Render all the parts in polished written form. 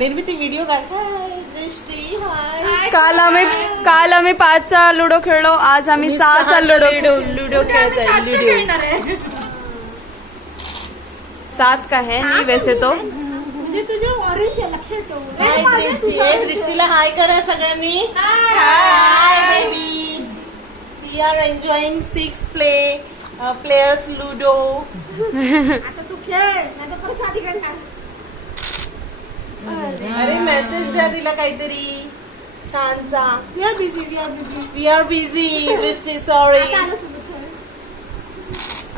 निर्मिती व्हिडिओ दृष्टी हाय. काल आम्ही 5चा लुडो खेळलो, आज आम्ही 6चा लुडो खेळतोय. 7 का है नहीं वैसे तो. म्हणजे तुझं ऑरेंज आहे लक्षात ठेव. हाय दृष्टी. दृष्टीला हाय करा सगळ्यांनी. Hi baby. We are enjoying 6 players ludo. आता तू खेळ नाही तर परत साधी करणार. अरे मेसेज द्या तिला काहीतरी छानसा. We are busy we are busy. We are busy. Drishti sorry. आता आलं तुझं खेळ.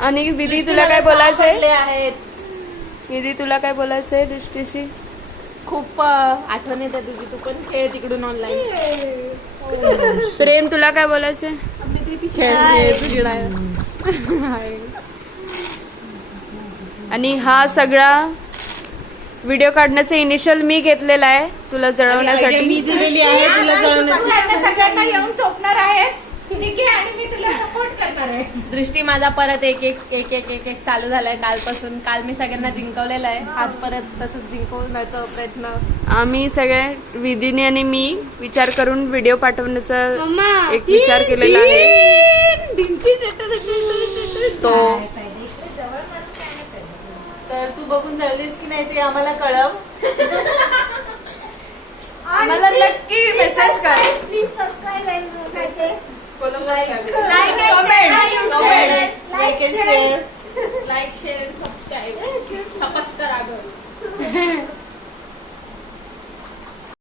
आणि विधी तुला काय बोलायचंय? आहेत. विधी तुला काय दृष्टीशी? दृष्टीशी खूप आठवण येते तुझी. तू पण खेळ तिकडून ऑनलाईन. प्रेम तुला काय बोलायचंय? मेत्री पिशवी. खेळ आणि हा सगळा व्हिडिओ काढण्याचं इनिशियल मी घेतलेला आहे तुला जळवण्यासाठी. मी दिलेली आहे तुला जळवण्याची. सगळ्यांना येऊन चोपणार आहेस ठीक आहे आणि मी तुला सपोर्ट करणार आहे. दृष्टी माझा परत एक चालू झालाय कालपासून. काल मी सगळ्यांना जिंकवलेलं आहे. आज परत तसंच जिंकवण्याचा प्रयत्न. आम्ही सगळे विधीने आणि मी विचार करून व्हिडिओ पाठवण्याचा एक विचार केलेला आहे. तो तर तू बघून झालीस की नाही ते आम्हाला कळव. मला नक्की मेसेज कर. प्लीज सबस्क्राईब आणि काय ते लाईक शेअर सबस्क्राईब. सपस करा.